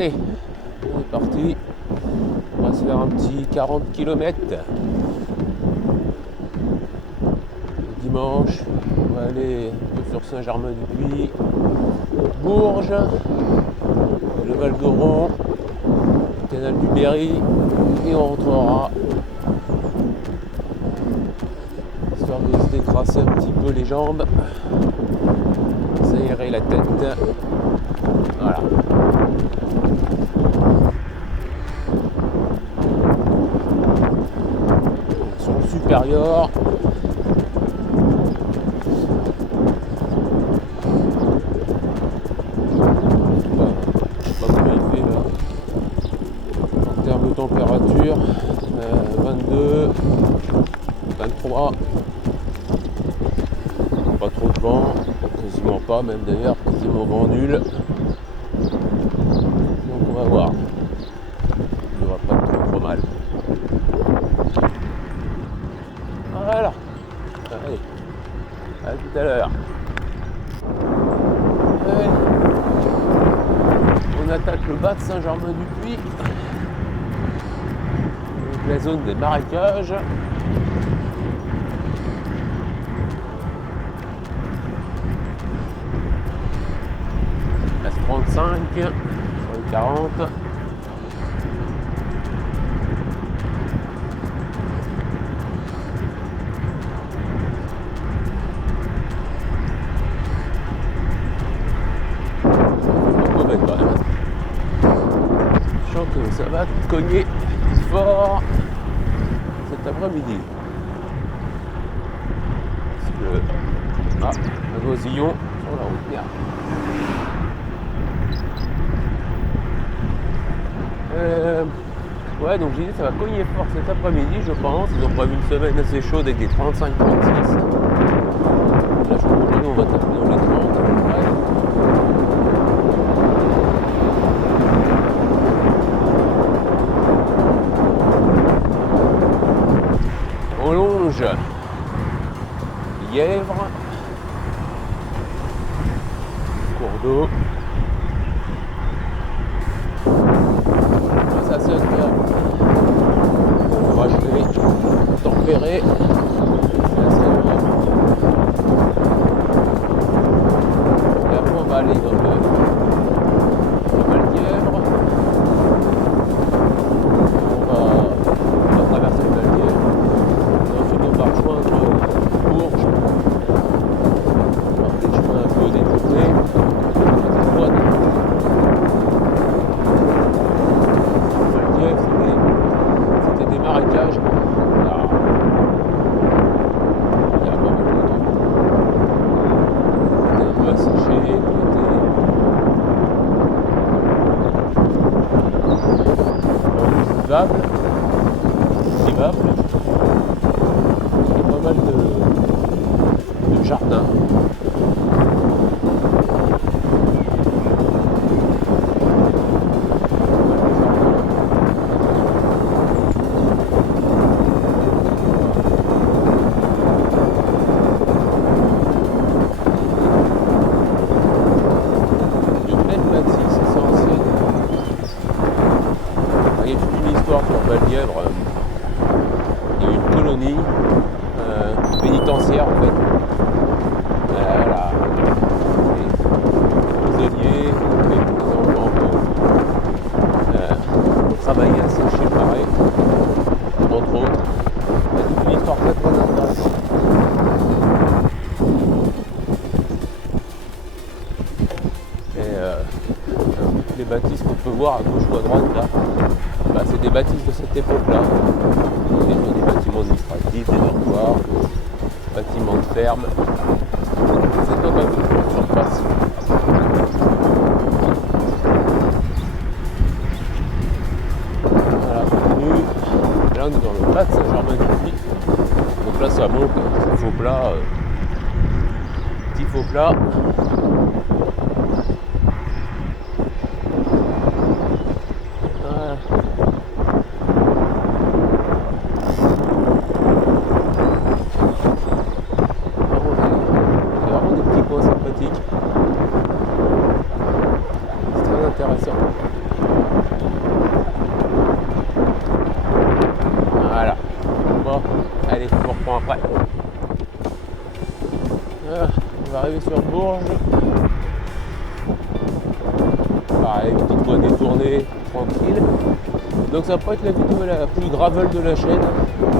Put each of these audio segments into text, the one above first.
Allez, on est parti. On va se faire un petit 40 km. Dimanche, on va aller sur Saint-Germain-du-Puy, Bourges, le Val d'Oron, le canal du Berry, et on rentrera. Histoire de se décrasser un petit peu les jambes, s'aérer la tête. Voilà. Sur le supérieur. De température 22, 23, pas trop de vent, quasiment pas, même d'ailleurs quasiment vent nul, donc on va voir, il n'y aura pas trop mal. Voilà, allez, à tout à l'heure. On attaque le bas de Saint-Germain-du-Puy, la zone des marécages. S35 sur le 40. Mauvais quand même. Je sens que ça va cogner fort cet après-midi. Parce que un oisillon sur la route. Merde. Ouais, donc j'ai dit ça va cogner fort cet après-midi, je pense. Ils ont prévu une semaine assez chaude avec des 35-36. Là, je crois qu'aujourd'hui on va taper dans les 30 à peu près. On longe Lièvre, cours d'eau. C'est assez agréable. Moi je vais tempérer. C'est assez agréable. Et après on va aller dans le Val-Lièvre. On va traverser le Val-Lièvre. On va finir par rejoindre Bourges. Par des chemins un peu détournés. C'était des marécages. Là, il y a pas mal de temps. C'était un peu asséché, vivable. Il y a pas mal de jardins. Val-Lièvre, il y a eu une colonie pénitentiaire en fait. Voilà. Les prisonniers, les enfants pour travailler à sécher pareil, entre autres. Il y a toute une histoire très intéressante. Et les bâtisses qu'on peut voir à gauche ou à droite là, bah, c'est des bâtisses de cette époque-là. Des bâtiments administratifs, des dortoirs, des bâtiments de ferme. C'est pas mal de surface. Voilà, continue. Là on est dans le plat de Saint-Germain-du-Puy. Donc là ça monte, petit faux plat. Petit faux plat. C'est très intéressant. reprends après. Voilà, on va arriver sur Bourges. Pareil, petite voie détournée, tranquille. Donc ça va pas être la vidéo la plus gravel de la chaîne.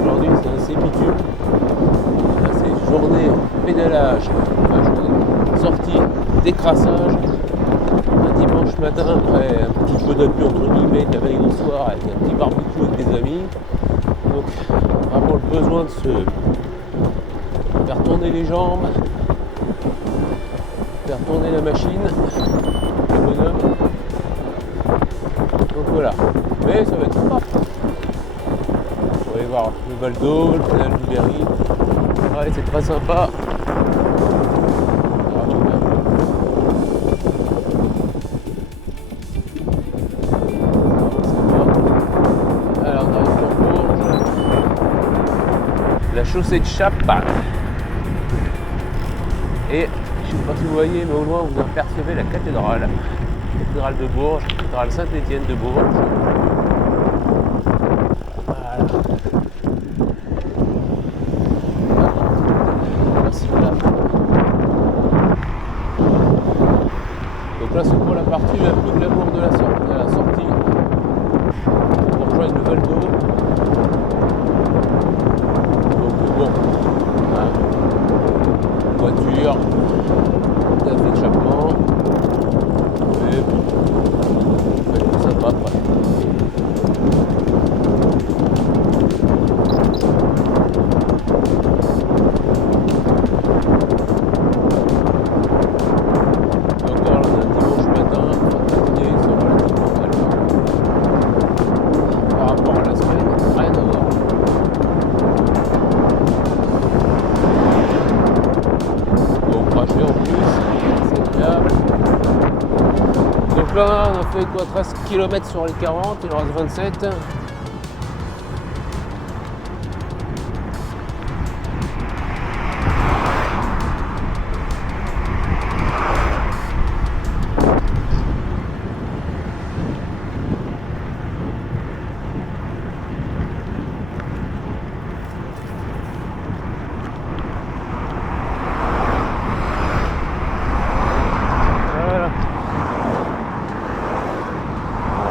Aujourd'hui c'est assez bitume. Là c'est journée pédalage, sortie, décrassage. Un dimanche matin après un petit peu d'appui entre guillemets de la veille au soir avec un petit barbecue avec des amis. Donc vraiment le besoin de se faire tourner les jambes, faire tourner la machine, le bonhomme. Donc voilà, mais ça va être sympa. On va aller voir le Val d'Eau, le canal du Berry. Ouais, c'est très sympa. Alors on arrive sur Bourges. La chaussée de Chappe. Et je ne sais pas si vous voyez, mais au loin vous apercevez la cathédrale. La cathédrale de Bourges, la cathédrale Saint-Étienne de Bourges. Voilà. Donc là c'est pour la partie la plus glamour de la sortie. On rejoint le Val d'Eau. Donc bon, hein, voiture, gaz d'échappement, et tout sympa après. Donc là on a fait quoi, 13 km sur les 40, il en reste 27.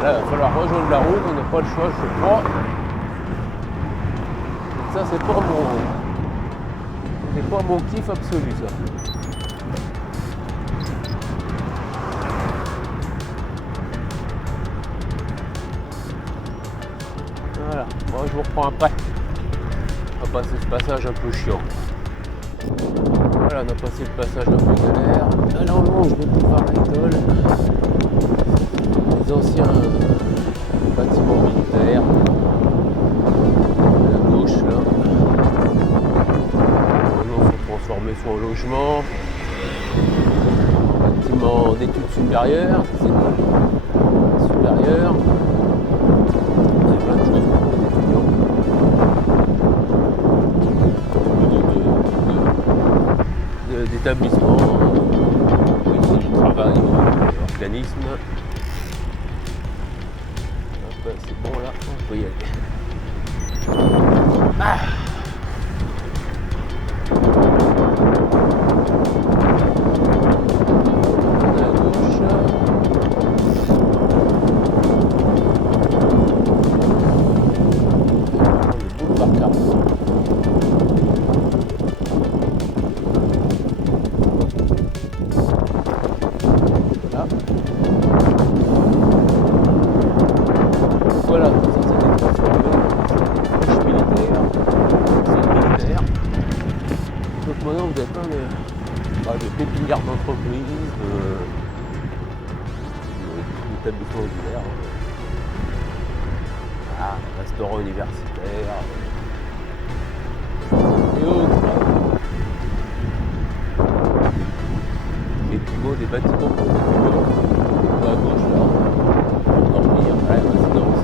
Là, il va falloir rejoindre la route, on n'a pas le choix, je crois. Donc ça, c'est pas mon kiff absolu, ça. Voilà, moi je vous reprends après. On va passer ce passage un peu chiant. Voilà, on a passé le passage un peu galère. Là, on longe le boulevard École. Les anciens bâtiments militaires. À la gauche, là. Maintenant, sont transformés soit en logement, en bâtiment d'études supérieures. Supérieures. Il y a plein de choses pour les étudiants. D'établissements, ici du travail, organisme. C'est bon là, on peut y aller. Ah, à gauche. Le boulevard Carrefour. Voilà, ça c'est des transformés, c'est militaire, c'est militaire. Donc maintenant vous avez plein de pépinières d'entreprise, d'établissements divers, restaurants universitaires et autres. Et puis bon, des bâtiments pour les étudiants, à gauche là, encore pire, la résidence.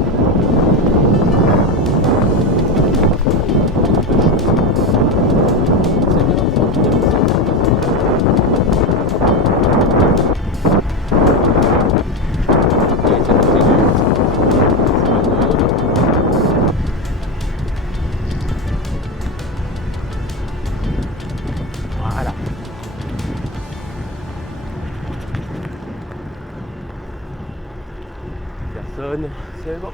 bonne, c'est bon.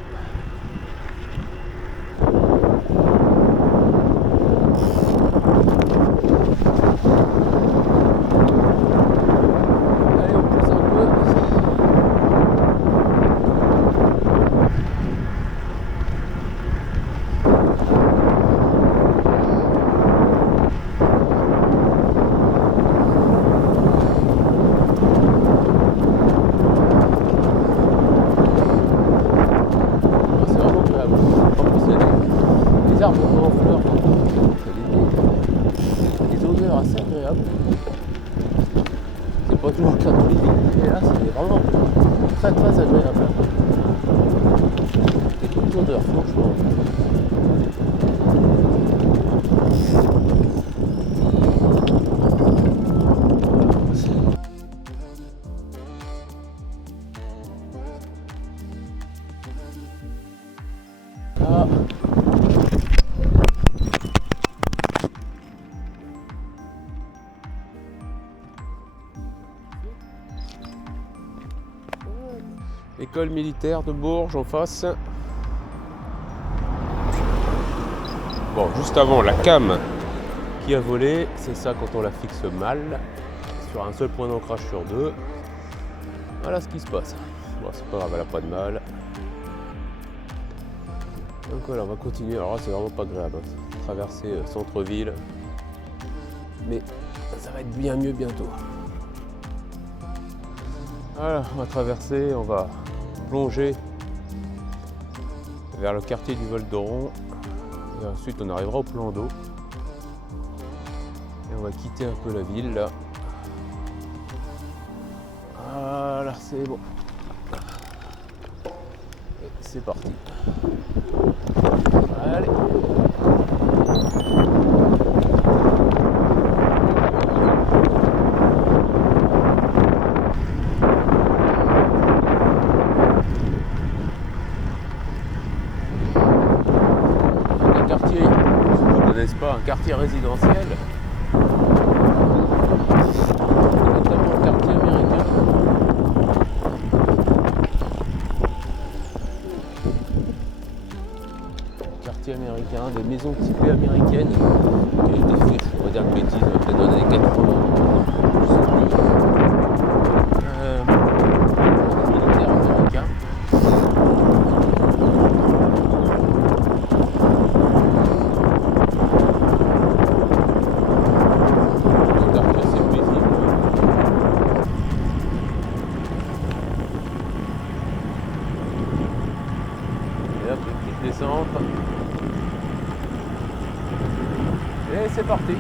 Allez, on pousse un peu. C'est vraiment agréable. En plus, il y a des arbres en fleurs. Il y a des odeurs assez agréables. C'est pas toujours le cas dans les villes, et là c'est vraiment très agréable. Et toute l'odeur, franchement. Ah. École militaire de Bourges en face. Bon, juste avant, la cam qui a volé, c'est ça quand on la fixe mal, sur un seul point d'ancrage sur deux. Voilà ce qui se passe. Bon, c'est pas grave, elle a pas de mal. Donc voilà, on va continuer. Alors là, c'est vraiment pas agréable, hein. Traverser centre-ville. Mais ça va être bien mieux bientôt. Voilà, on va traverser, on va plonger vers le quartier du Vol d'Oron. Et ensuite, on arrivera au plan d'eau. Et on va quitter un peu la ville là. Voilà, c'est bon. Et c'est parti. Allez. Un quartier, ceux qui ne connaissent pas, un quartier résidentiel. Notamment le quartier américain. Quartier américain, des maisons typées américaines qui ont été faites, on va dire de bêtises, peut-être dans les années 80. Je sais plus. Militaires américains. Le quartier assez paisible. Et hop, une petite descente. Et c'est parti.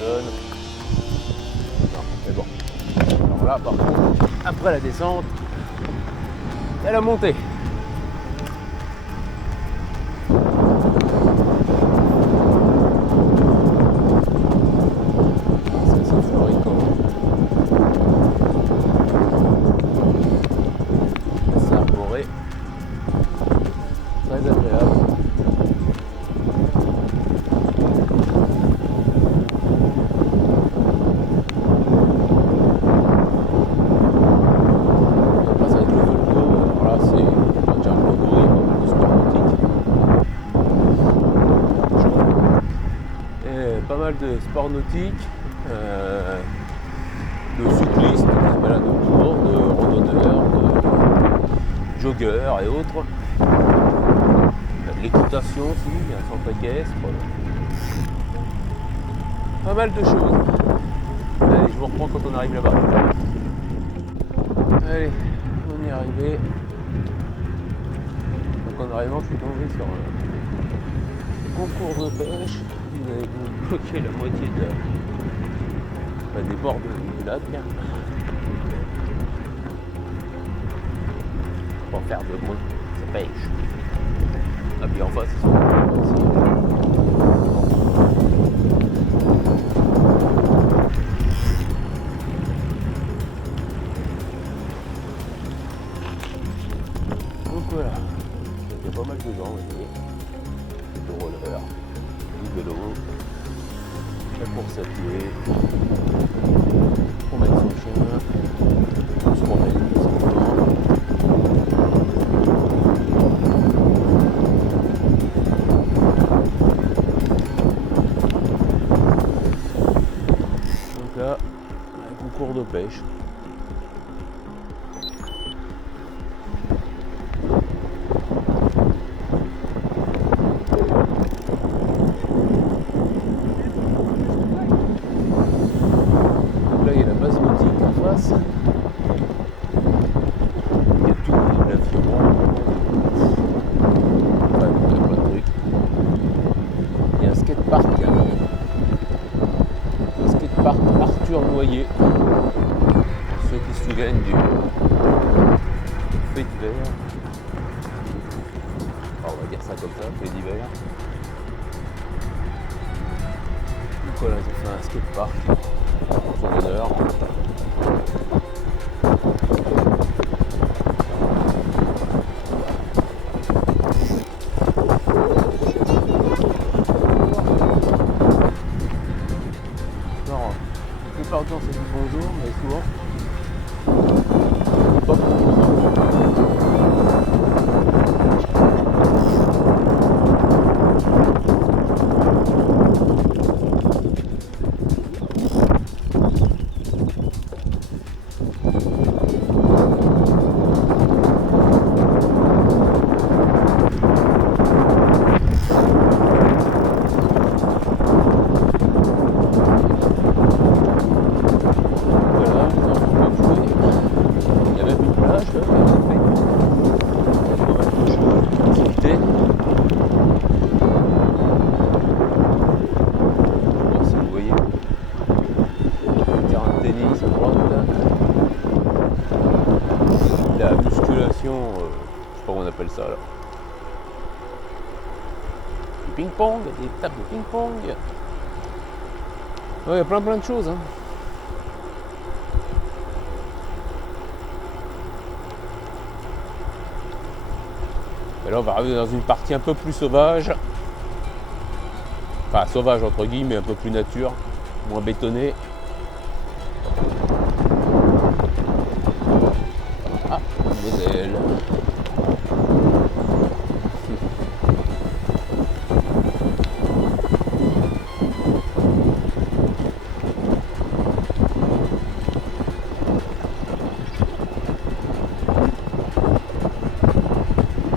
Donne. Non, mais bon. Alors là, par contre, après la descente, il y a la montée. Très agréable. On passe avec le Volvo. Alors là, c'est on va dire un peu bruit, pas mal de sport nautique. Et pas mal de sport nautique, de cyclistes qui se baladent autour, de randonneurs, de joggeurs et autres. L'équitation aussi, il y a un centre équestre. Pas mal de choses. Allez, je vous reprends quand on arrive là-bas. Allez, on y est arrivé. Donc en arrivant, je suis tombé sur un concours de pêche. Ils avaient bloqué la moitié des bords du lac. Pour faire de moins, ça pêche. Ah, puis en face, ils sont aussi. vélo, la course à pied, pour mettre son chemin, on se promène simplement. Donc là, un concours de pêche. Noyer, pour ceux qui se souviennent du fait d'hiver, on va dire ça comme ça, fait d'hiver. Donc voilà, ils ont fait un skatepark pour son honneur. La plupart du temps c'est du bonjour, mais souvent pas je sais pas comment on appelle ça là. Du ping-pong, des tables de ping-pong. Ouais, il y a plein de choses. Hein. Et là, on va arriver dans une partie un peu plus sauvage. Enfin, sauvage entre guillemets, un peu plus nature, moins bétonné. Ah, modèle.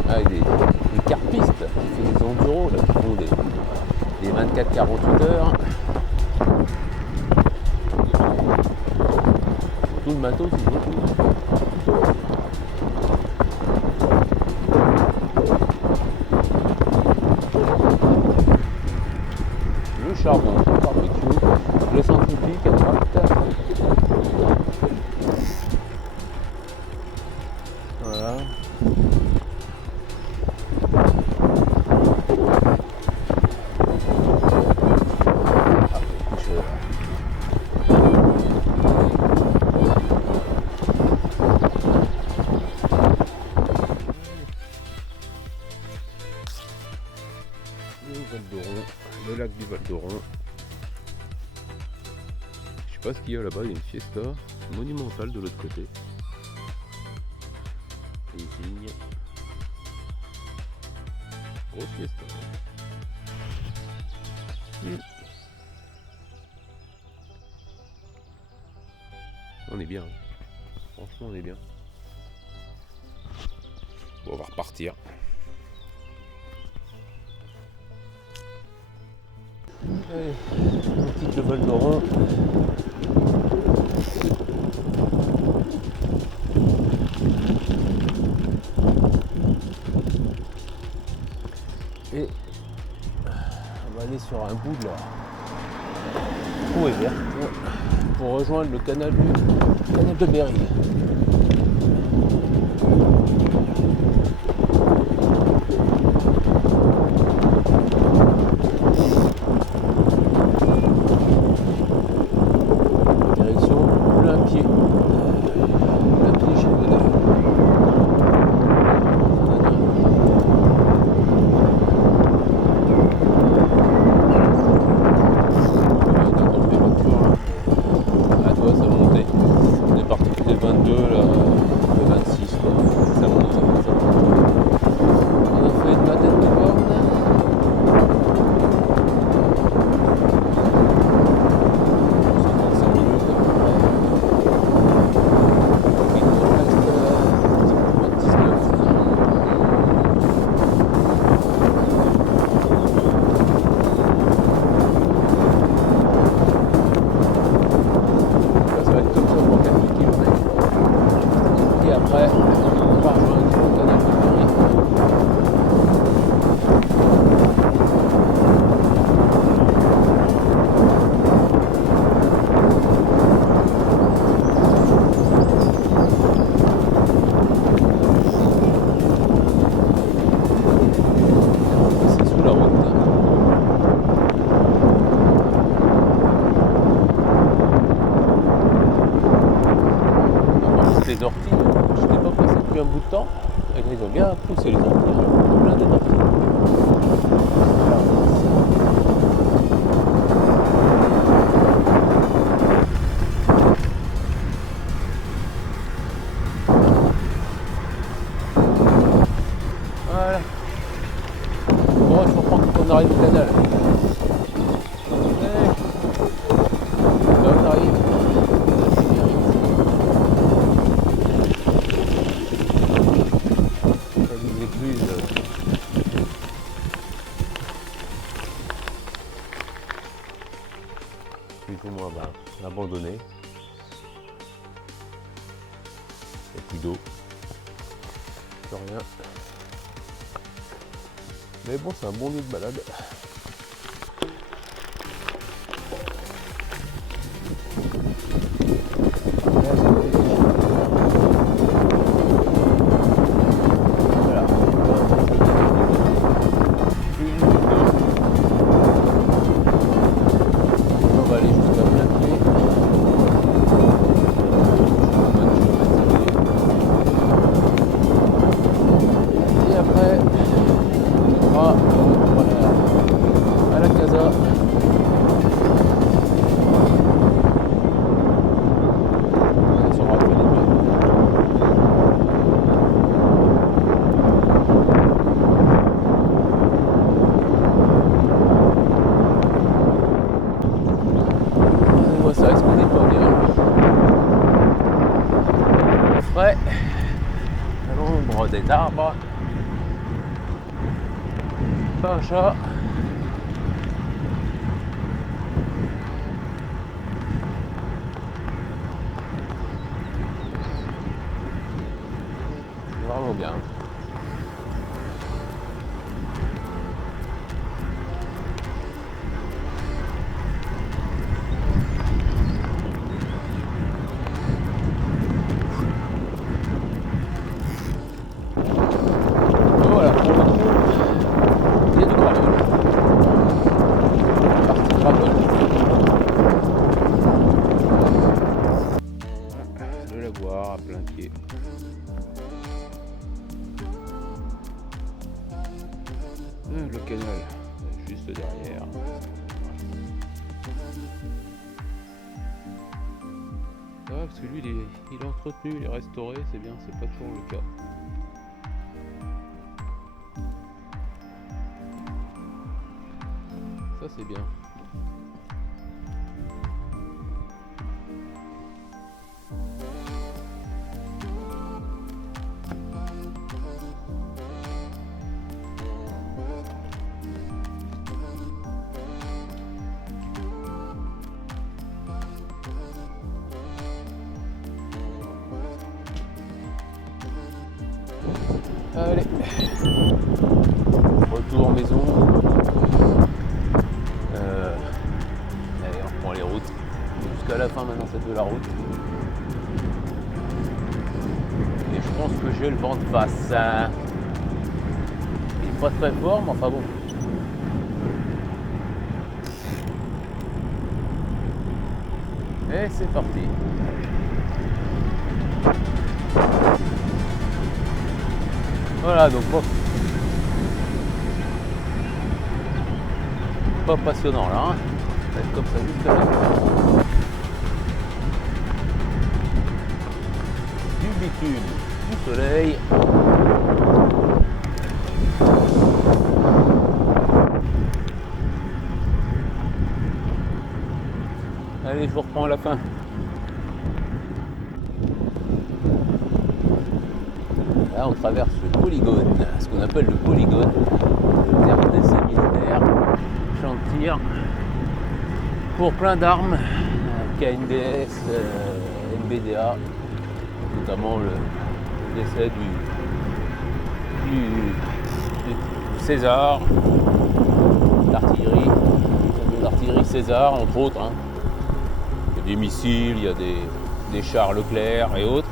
Ah, des carpistes qui font des enduros, là, qui font des 24-48 heures. Tout le matos, ils ont tout. Le charbon, le barbecue, le centrifuge à droite. Voilà. Le lac du Val d'Oron. Je sais pas ce qu'il y a là-bas, il y a une fiesta monumentale de l'autre côté. Les vignes. Grosse fiesta. On est bien. Franchement, on est bien. Bon, on va repartir. Allez, on quitte le Val d'Oron. Et on va aller sur un bout de la forêt verte pour rejoindre le canal de Berry. on arrive au canal. Là on arrive. Les écluses. Plus ou moins abandonné. Il n'y a plus d'eau. Plus rien. Mais bon, c'est un bon lieu de balade. Voilà. On va aller jusqu'à plein pied. Et après, on va à la casa. Ça risque d'être pas bien. Frais à l'ombre des arbres. Pas un chat. C'est vraiment bien. Voilà, pour le coup, il y a du gravel. Partie gravel. Le lavoir à plein pied. Le canal, juste derrière. Ça va parce que lui il est entretenu, il est restauré, c'est bien, c'est pas toujours le cas. Ça c'est bien. Allez, retour maison. Allez, on reprend les routes. Jusqu'à la fin maintenant c'est de la route. Et je pense que j'ai le vent de face. Il n'est pas très fort, mais enfin bon. Et c'est parti. Voilà, donc bon, pas passionnant là, hein. Ça va être comme ça jusqu'à la fin. Du bitume, du soleil. Allez, je vous reprends à la fin. Là, on traverse le polygone, ce qu'on appelle le polygone, le terme d'essai militaire, champ de tir, pour plein d'armes, KNDS, NBDA, notamment l'essai du César, d'artillerie, l'artillerie César, entre autres. Hein. Il y a des missiles, il y a des chars Leclerc et autres.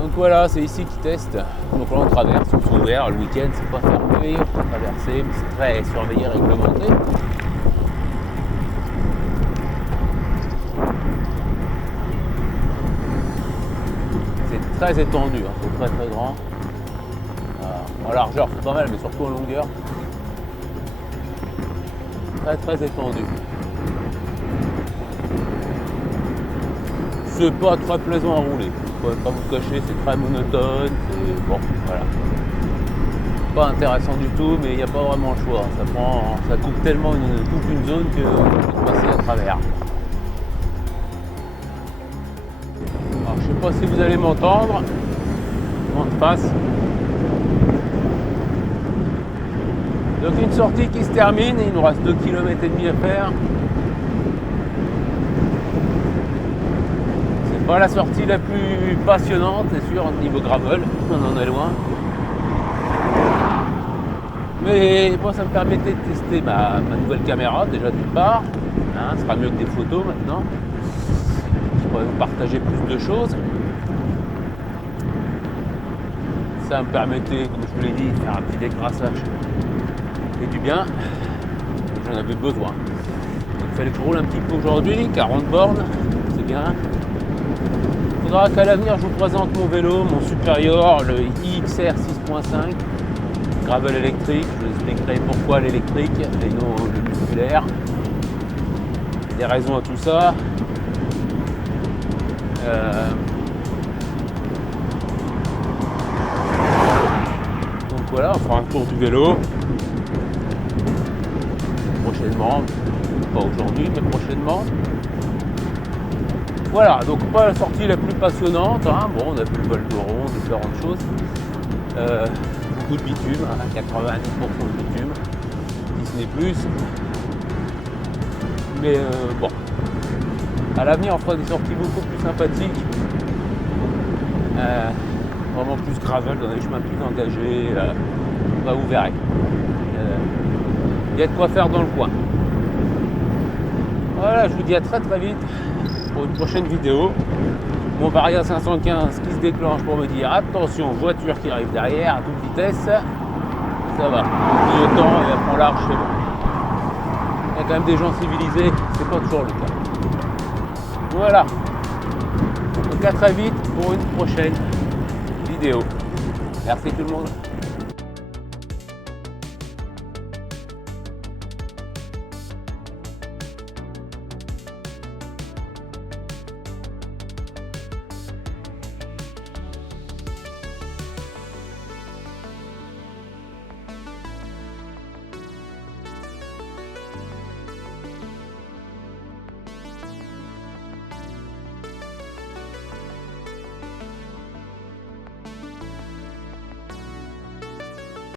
Donc voilà, c'est ici qu'ils testent. Donc là on traverse, c'est ouvert le week-end, c'est pas fermé, on peut traverser, mais c'est très surveillé, réglementé. C'est très étendu, hein, c'est très très grand. En largeur c'est pas mal, mais surtout en longueur. Très très étendu. C'est pas très plaisant à rouler. Faut pas vous cacher, c'est très monotone, c'est bon, voilà. pas intéressant du tout, mais il n'y a pas vraiment le choix. Ça coupe tellement toute une zone que je vais passer à travers. Alors, je sais pas si vous allez m'entendre en face. Donc une sortie qui se termine, il nous reste 2,5 km à faire. C'est pas la sortie la plus passionnante, c'est sûr, au niveau gravel, on en est loin. Mais moi ça me permettait de tester ma nouvelle caméra déjà d'une part. Hein, ce sera mieux que des photos maintenant. Je pourrais vous partager plus de choses. Ça me permettait, comme je vous l'ai dit, de faire un petit décrassage et du bien. J'en avais besoin. Donc, il fallait que je roule un petit peu aujourd'hui, 40 bornes, c'est bien. Il faudra qu'à l'avenir je vous présente mon vélo, mon Superior, le IXR 6.5, gravel électrique. Je vous expliquerai pourquoi l'électrique et non le musculaire. Des raisons à tout ça. Donc voilà, on fera un tour du vélo prochainement, pas aujourd'hui mais prochainement. Voilà, donc pas la sortie la plus passionnante, hein. Bon, on a vu le Val d'Oron, différentes choses, beaucoup de bitume, hein, 90% de bitume, si ce n'est plus, mais bon, à l'avenir on fera des sorties beaucoup plus sympathiques, vraiment plus gravel, dans des chemins plus engagés, vous verrez. Il y a de quoi faire dans le coin. Voilà, je vous dis à très vite pour une prochaine vidéo. Mon Varia 515 qui se déclenche pour me dire attention, voiture qui arrive derrière à toute vitesse. Ça va, il y a le temps et elle prend large, c'est bon. Il y a quand même des gens civilisés, c'est pas toujours le cas. Voilà. Donc à très vite pour une prochaine vidéo. Merci tout le monde.